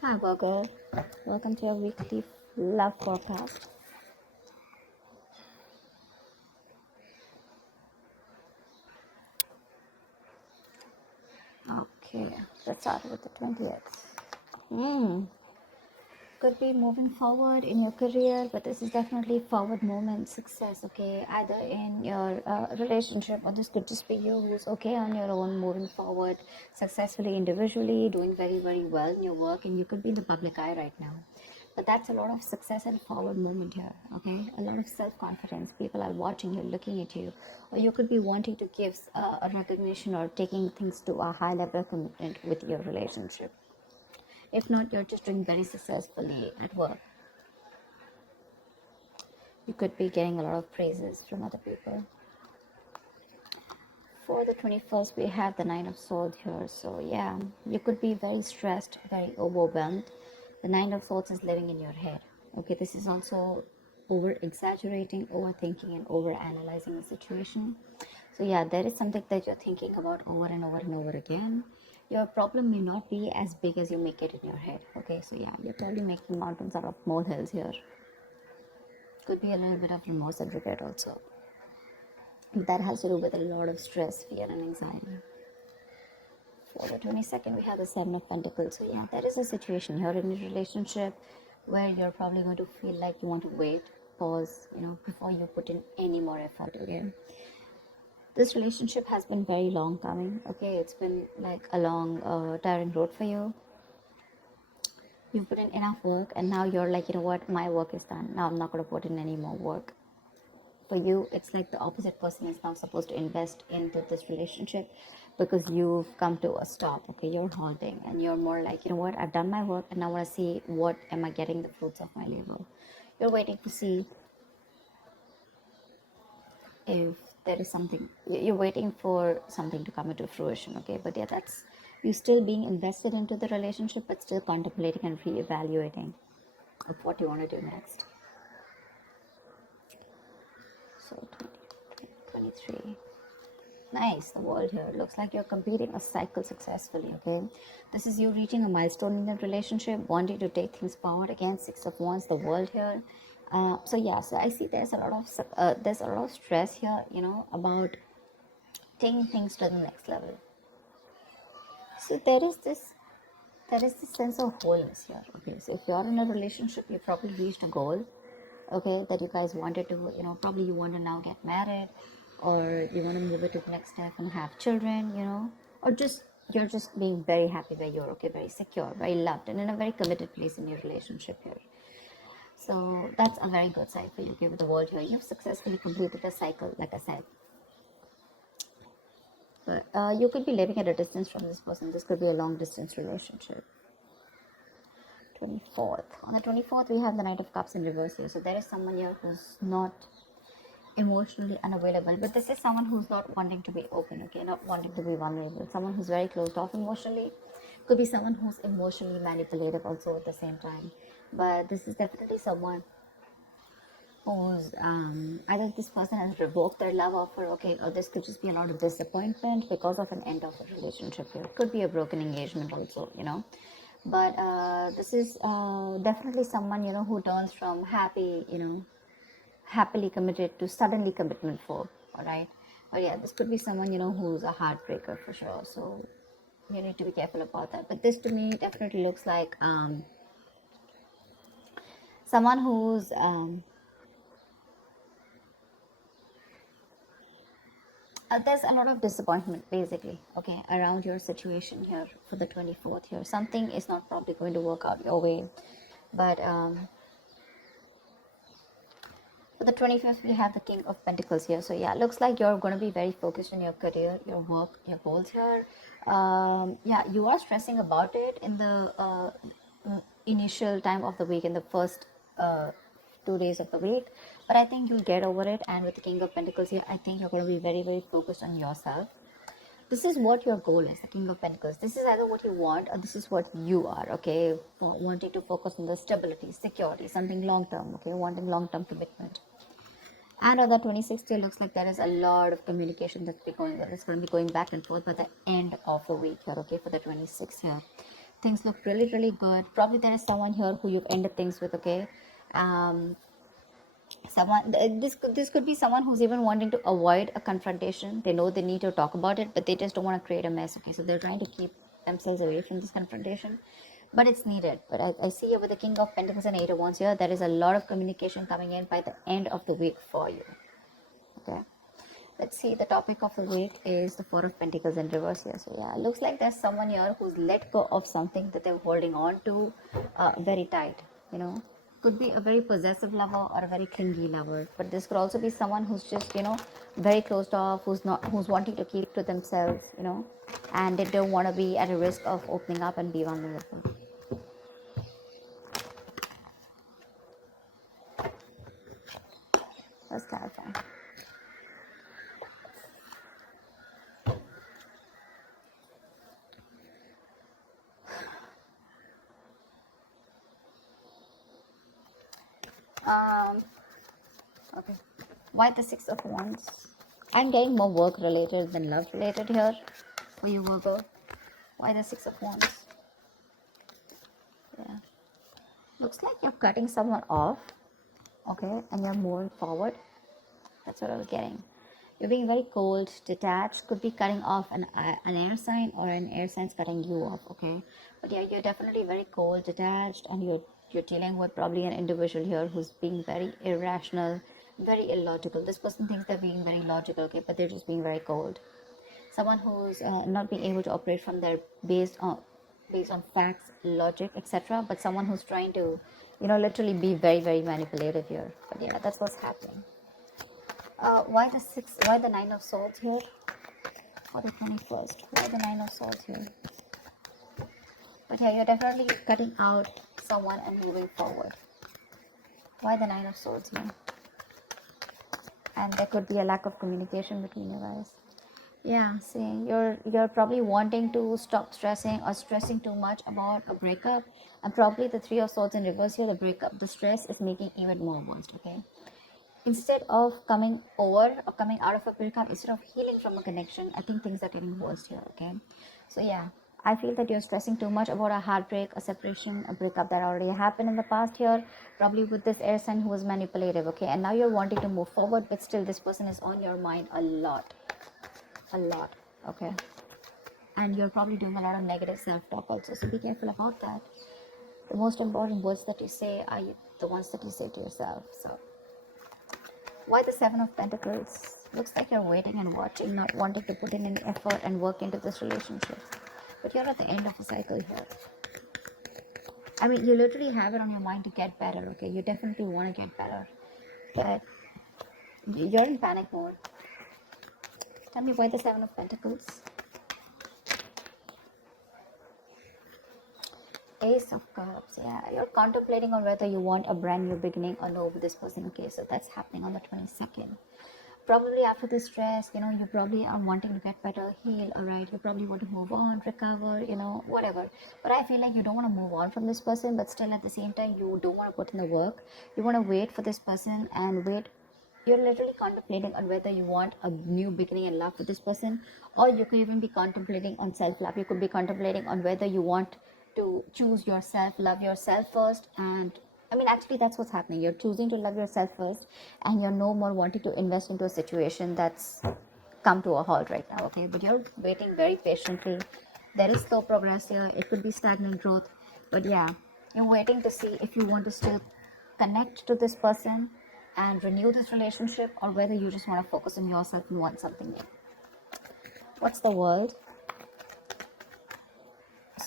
Hi, Virgo. Welcome to your weekly love forecast. Okay, let's start with the 20th. Hmm. Could be moving forward in your career, but this is definitely forward movement, success, okay? Either in your relationship, or this could just be you who's okay on your own, moving forward successfully individually, doing very, very well in your work, and you could be in the public eye right now. But that's a lot of success and forward movement here, okay? A lot of self confidence. People are watching you, looking at you, or you could be wanting to give a recognition or taking things to a high level of commitment with your relationship. If not, you're just doing very successfully at work. You could be getting a lot of praises from other people. For the 21st, we have the Nine of Swords here. So, yeah, you could be very stressed, very overwhelmed. The Nine of Swords is living in your head. Okay, this is also over exaggerating, overthinking, and over analyzing the situation. So, yeah, there is something that you're thinking about over and over and over again. Your problem may not be as big as you make it in your head. Okay, so yeah, you're probably making mountains out of molehills here. Could be a little bit of remorse and regret also. That has to do with a lot of stress, fear, and anxiety. For the 22nd, we have the Seven of Pentacles. So, yeah, there is a situation here in your relationship where you're probably going to feel like you want to wait, pause, before you put in any more effort, okay? This relationship has been very long coming, okay? It's been like a long, tiring road for you. You've put in enough work, and now you're like, you know what, my work is done. Now I'm not going to put in any more work. For you, it's like the opposite person is now supposed to invest into this relationship because you've come to a stop. Okay, you're haunting, and you're more like, you know what, I've done my work, and I want to see what am I getting the fruits of my labor. You're waiting to see if there is something. You're waiting for something to come into fruition. Okay, but yeah, that's you still being invested into the relationship, but still contemplating and reevaluating of what you want to do next. So 23. Nice, the world here. Looks like you're completing a cycle successfully, okay? This is you reaching a milestone in your relationship, wanting to take things forward. Again, Six of Wands, the world here. So yeah, so I see there's a lot of stress here, about taking things to the next level. So there is this sense of wholeness here. Okay, so if you're in a relationship, you probably reached a goal, okay, that you guys wanted to, probably you want to now get married, or you want to move it to the next step and have children, or just you're just being very happy where you're, okay, very secure, very loved, and in a very committed place in your relationship here. So that's a very good side for you. Okay, with the world here, you've successfully completed a cycle, like I said. But you could be living at a distance from this person. This could be a long distance relationship. 24th. On the 24th, we have the Knight of Cups in reverse here. So there is someone here who's not emotionally unavailable, but this is someone who's not wanting to be open, okay, not wanting to be vulnerable, someone who's very closed off emotionally. Could be someone who's emotionally manipulative also at the same time, but this is definitely someone who's either this person has revoked their love offer, okay, or this could just be a lot of disappointment because of an end of a relationship here. It could be a broken engagement also, but this is definitely someone, who turns from happily committed to suddenly commitment for, all right? But yeah, this could be someone, who's a heartbreaker for sure, so you need to be careful about that. But this to me definitely looks like someone who's there's a lot of disappointment basically, okay, around your situation here for the 24th here. Something is not probably going to work out your way, but for the 25th, we have the King of Pentacles here. So yeah, looks like you're going to be very focused on your career, your work, your goals here. Yeah, you are stressing about it in the initial time of the week, in the first 2 days of the week. But I think you'll get over it. And with the King of Pentacles here, I think you're going to be very, very focused on yourself. This is what your goal is, the King of Pentacles. This is either what you want or this is what you are, okay? Wanting to focus on the stability, security, something long term, okay? Wanting long term commitment. And on the 26th, it looks like there is a lot of communication that's going to be going back and forth by the end of the week here, okay, for the 26th here. Things look really, really good. Probably there is someone here who you've ended things with, okay? Um, this could be someone who's even wanting to avoid a confrontation. They know they need to talk about it, but they just don't want to create a mess, okay? So they're trying to keep themselves away from this confrontation, but it's needed. But I see here with the King of Pentacles and Eight of Wands here, there is a lot of communication coming in by the end of the week for you, okay? Let's see, the topic of the week is the Four of Pentacles in reverse here. So yeah, it looks like there's someone here who's let go of something that they're holding on to very tight, you know. Could be a very possessive lover or a very clingy lover, but this could also be someone who's just, you know, very closed off, who's wanting to keep to themselves, you know, and they don't want to be at a risk of opening up and be vulnerable. Let's clarify. Um, okay. Why the Six of Wands? I'm getting more work related than love related here for you, Virgo. Why the Six of Wands? Yeah. Looks like you're cutting someone off, okay, and you're moving forward. That's what I was getting. You're being very cold, detached, could be cutting off an air sign, or an air sign's cutting you off, okay? But yeah, you're definitely very cold, detached, and you're dealing with probably an individual here who's being very irrational, very illogical. This person thinks they're being very logical, okay, but they're just being very cold. Someone who's not being able to operate from their based on facts, logic, etc., but someone who's trying to, you know, literally be very, very manipulative here. But yeah, that's what's happening. Why the Nine of Swords here for the 21st? Why the Nine of Swords here? But yeah, you're definitely cutting out someone and moving forward. Why the Nine of Swords here? And there could be a lack of communication between you guys. Yeah, see, you're probably wanting to stop stressing or stressing too much about a breakup, and probably the Three of Swords in reverse here, the breakup, the stress is making even more worse, okay? Instead of coming over or coming out of a breakup, instead of healing from a connection, I think things are getting worse here, okay? So yeah, I feel that you're stressing too much about a heartbreak, a separation, a breakup that already happened in the past here, probably with this air sign who was manipulative, okay? And now you're wanting to move forward, but still this person is on your mind a lot, okay? And you're probably doing a lot of negative self-talk also, so be careful about that. The most important words that you say are the ones that you say to yourself. So why the Seven of Pentacles? Looks like you're waiting and watching, not wanting to put in any effort and work into this relationship, but you're at the end of a cycle here. I mean, you literally have it on your mind to get better, okay? You definitely want to get better, but you're in panic mode. Tell me why the Seven of Pentacles? Ace of Cups. Yeah, you're contemplating on whether you want a brand new beginning or no with this person. Okay, so that's happening on the 22nd. Probably after this stress, you know, you probably are wanting to get better, heal, all right? You probably want to move on, recover, you know, whatever. But I feel like you don't want to move on from this person, but still at the same time, you don't want to put in the work. You want to wait for this person and wait. You're literally contemplating on whether you want a new beginning in love with this person, or you could even be contemplating on self-love. You could be contemplating on whether you want to choose yourself, love yourself first. And I mean, actually that's what's happening. You're choosing to love yourself first, and you're no more wanting to invest into a situation that's come to a halt right now, okay? But you're waiting very patiently. There is slow progress here. It could be stagnant growth, but yeah, you're waiting to see if you want to still connect to this person and renew this relationship, or whether you just want to focus on yourself and want something new. What's the world?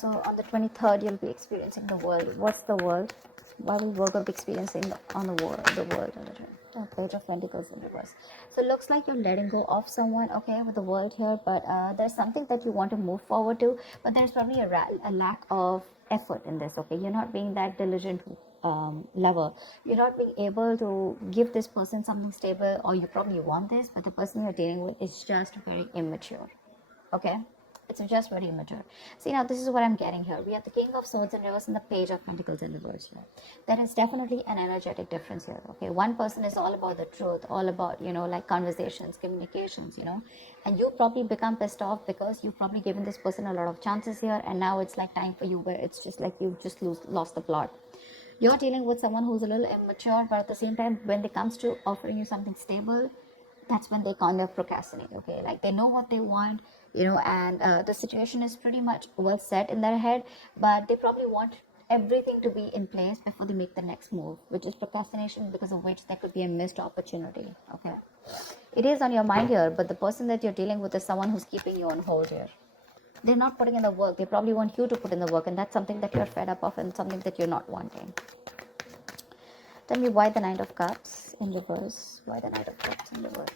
So on the 23rd, you'll be experiencing the world. What's the world? Why will Virgo be experiencing on the world on the Page of Pentacles in reverse? So it looks like you're letting go of someone, okay, with the world here, but there's something that you want to move forward to, but there's probably a lack of effort in this, okay? You're not being that diligent lover. You're not being able to give this person something stable, or you probably want this, but the person you're dealing with is just very immature, okay? It's just very immature. See, now this is what I'm getting here. We have the King of Swords in reverse and the Page of Pentacles in reverse here. There is definitely an energetic difference here. Okay, one person is all about the truth, all about, like conversations, communications, and you probably become pissed off because you've probably given this person a lot of chances here, and now it's like time for you where it's just like you just lost the plot. You're dealing with someone who's a little immature, but at the same time, when it comes to offering you something stable, that's when they kind of procrastinate. Okay, like they know what they want, and the situation is pretty much well set in their head, but they probably want everything to be in place before they make the next move, which is procrastination, because of which there could be a missed opportunity. Okay, it is on your mind here, but the person that you're dealing with is someone who's keeping you on hold here. They're not putting in the work. They probably want you to put in the work, and that's something that you're fed up of and something that you're not wanting. Tell me why the Knight of Cups in reverse. Why the Knight of Cups in reverse?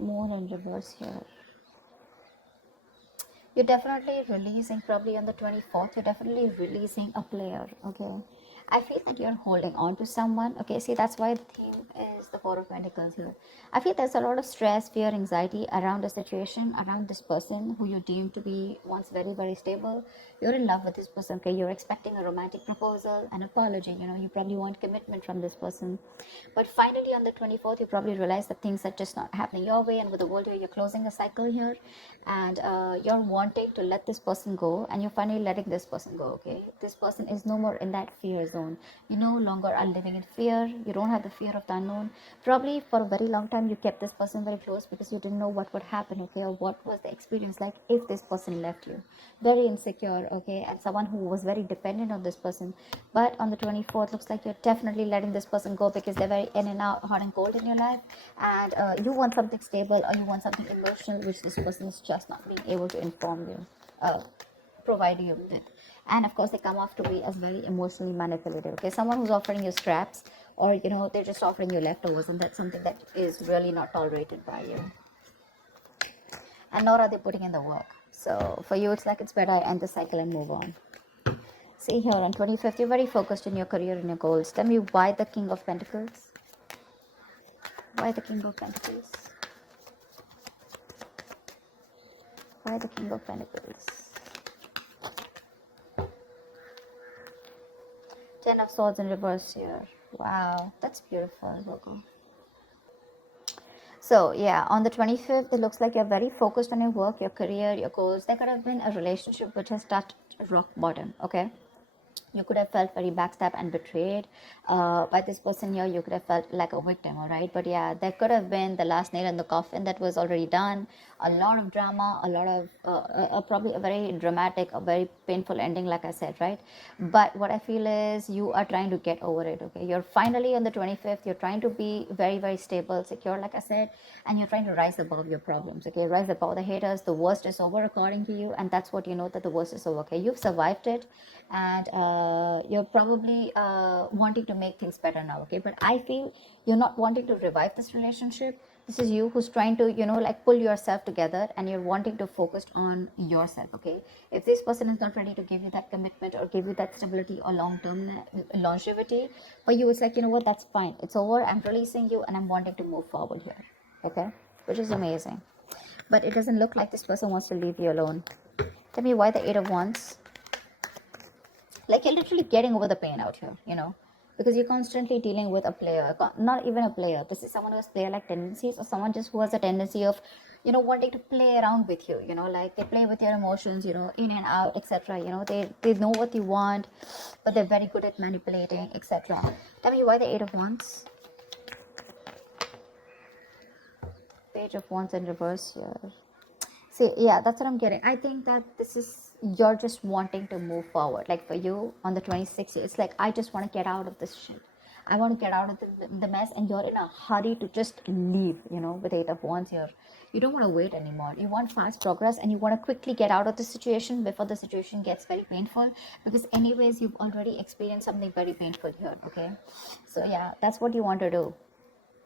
Moon in reverse here. You're definitely releasing, probably on the 24th, you're definitely releasing a player. Okay, I feel that you're holding on to someone. Okay, see, that's why the theme is the Four of Pentacles here. I feel there's a lot of stress, fear, anxiety around the situation, around this person who you deem to be once very, very stable. You're in love with this person. Okay, you're expecting a romantic proposal, an apology. You probably want commitment from this person, but finally on the 24th, you probably realize that things are just not happening your way, and with the world here, you're closing a cycle here, and you're wanting to let this person go, and you're finally letting this person go. Okay, this person is no more in that fear zone. You no longer are living in fear. You don't have the fear of the unknown. Probably for a very long time you kept this person very close because you didn't know what would happen. Okay, or what was the experience like if this person left you. Very insecure. Okay, and someone who was very dependent on this person. But on the 24th, looks like you're definitely letting this person go because they're very in and out, hot and cold in your life, and you want something stable, or you want something emotional, which this person is just not being able to inform you, provide you with. And of course, they come off to be as very emotionally manipulative. Okay, someone who's offering you scraps, or they're just offering you leftovers, and that's something that is really not tolerated by you, and nor are they putting in the work. So for you, it's like it's better I end the cycle and move on. See here on 25th, you're very focused in your career and your goals. Tell me why the King of Pentacles. Why the King of Pentacles? Why the King of Pentacles? Ten of Swords in reverse here. Wow, that's beautiful, Virgo. So yeah, on the 25th, it looks like you're very focused on your work, your career, your goals. There could have been a relationship which has touched rock bottom. Okay, you could have felt very backstabbed and betrayed by this person here. You could have felt like a victim, all right? But yeah, there could have been the last nail in the coffin that was already done. A lot of drama, a lot of probably a very dramatic, a very painful ending, like I said, right? But what I feel is you are trying to get over it. Okay, you're finally on the 25th, you're trying to be very, very stable, secure, like I said, and you're trying to rise above your problems. Okay, rise above the haters. The worst is over according to you, and that's what you know, that the worst is over. Okay, you've survived it, and you're probably wanting to make things better now. Okay, but I feel you're not wanting to revive this relationship. This is you who's trying to like pull yourself together, and you're wanting to focus on yourself. Okay, if this person is not ready to give you that commitment or give you that stability or long-term longevity, for you it's like, what, that's fine, it's over, I'm releasing you and I'm wanting to move forward here. Okay, which is amazing, but it doesn't look like this person wants to leave you alone. Tell me why the Eight of Wands. Like, you're literally getting over the pain out here, because you're constantly dealing with a player, not even a player. This is someone who has player-like tendencies, or someone just who has a tendency of, wanting to play around with you, like they play with your emotions, in and out, etc. They know what you want, but they're very good at manipulating, etc. Tell me why the Eight of Wands. Page of Wands in reverse here. See, yeah, that's what I'm getting. I think that this is, you're just wanting to move forward. Like for you on the 26th, it's like, I just want to get out of this shit. I want to get out of the mess, and you're in a hurry to just leave, with Eight of Wands here. You don't want to wait anymore. You want fast progress, and you want to quickly get out of the situation before the situation gets very painful, because anyways, you've already experienced something very painful here, okay? So yeah, that's what you want to do.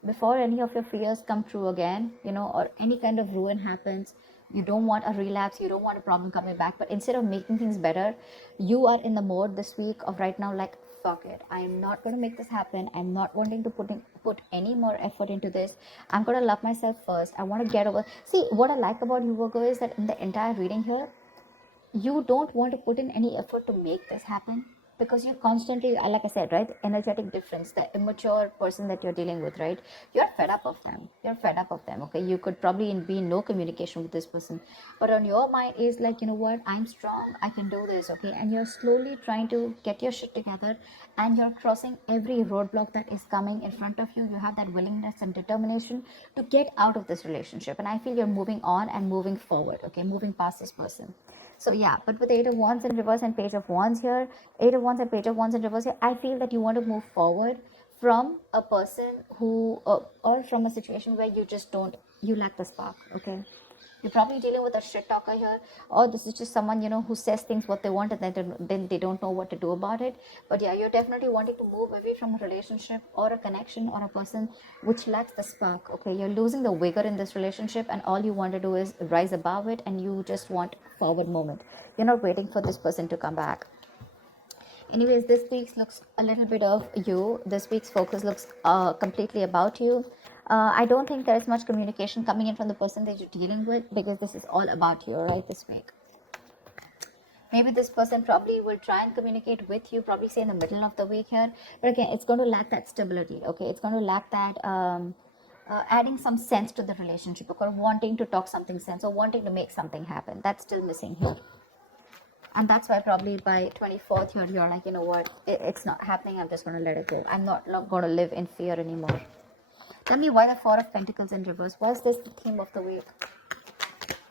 Before any of your fears come true again, or any kind of ruin happens, you don't want a relapse, you don't want a problem coming back, but instead of making things better, you are in the mode this week of right now, like, fuck it, I'm not going to make this happen. I'm not wanting to put any more effort into this. I'm going to love myself first. I want to get over. See, what I like about you, Virgo, is that in the entire reading here, you don't want to put in any effort to make this happen, because you're constantly, like I said, right, energetic difference, the immature person that you're dealing with, right, you're fed up of them. You're fed up of them. Okay, you could probably be in no communication with this person, but on your mind is like, you know what, I'm strong, I can do this. Okay, and you're slowly trying to get your shit together, and you're crossing every roadblock that is coming in front of you. You have that willingness and determination to get out of this relationship, and I feel you're moving on and moving forward. Okay, moving past this person. So yeah, but with Eight of Wands in reverse and Page of Wands here, Eight of Wands and Page of Wands in reverse here, I feel that you want to move forward from a person who, or from a situation where you just don't, you lack the spark. Okay, you're probably dealing with a shit talker here, or this is just someone, you know, who says things what they want, and then they don't know what to do about it. But yeah, you're definitely wanting to move away from a relationship or a connection or a person which lacks the spark. Okay, you're losing the vigor in this relationship, and all you want to do is rise above it, and you just want forward moment. You're not waiting for this person to come back. Anyways, this week's looks a little bit of you. This week's focus looks completely about you. I don't think there is much communication coming in from the person that you're dealing with, because this is all about you, right, this week. Maybe this person probably will try and communicate with you, probably say in the middle of the week here. But again, it's going to lack that stability, okay? It's going to lack that adding some sense to the relationship, or wanting to talk something sense, or wanting to make something happen. That's still missing here. And that's why probably by 24th you're like, you know what, it's not happening, I'm just going to let it go. I'm not going to live in fear anymore. Tell me why the Four of Pentacles in reverse. Why is this the theme of the week?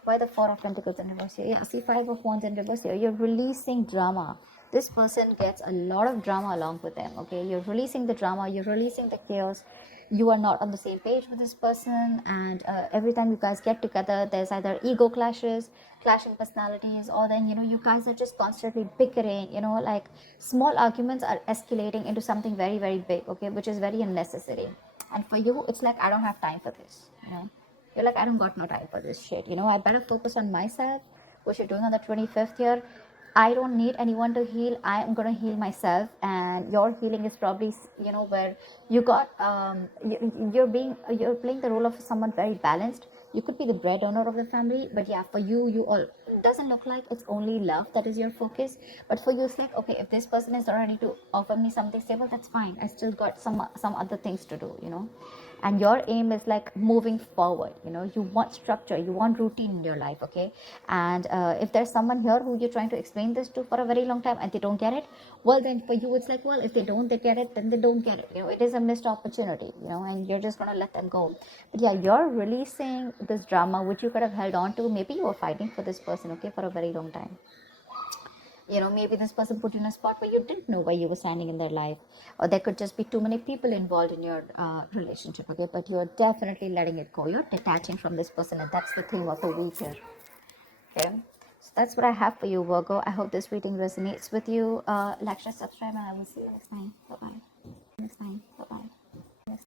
Why the Four of Pentacles in reverse here? Yeah, see, Five of Wands in reverse here. You're releasing drama. This person gets a lot of drama along with them. Okay, you're releasing the drama, you're releasing the chaos. You are not on the same page with this person, and every time you guys get together, there's either ego clashes, clashing personalities, or then, you know, you guys are just constantly bickering. You know, like small arguments are escalating into something very, very big. Okay, which is very unnecessary. And for you, it's like, I don't have time for this. You know, you're like, I don't got no time for this shit. You know, I better focus on myself, which you're doing on the 25th here. I don't need anyone to heal. I am going to heal myself. And your healing is probably, you know, where you got, you're playing the role of someone very balanced. You could be the breadwinner of the family, but yeah, for you, it doesn't look like it's only love that is your focus. But for you, it's like, okay, if this person is not ready to offer me something stable, that's fine. I still got some other things to do, you know. And your aim is like moving forward. You know, you want structure, you want routine in your life. Okay, and if there's someone here who you're trying to explain this to for a very long time and they don't get it, well, then for you it's like, well, if they get it, then they don't get it. You know, it is a missed opportunity, you know, and you're just gonna let them go. But yeah, you're releasing this drama which you could have held on to. Maybe you were fighting for this person, okay, for a very long time. You know, maybe this person put you in a spot where you didn't know where you were standing in their life, or there could just be too many people involved in your relationship. Okay, but you're definitely letting it go. You're detaching from this person, and that's the theme of the week here. Okay, so that's what I have for you, Virgo. I hope this reading resonates with you. Like, share, subscribe, and I will see you next time. Bye bye.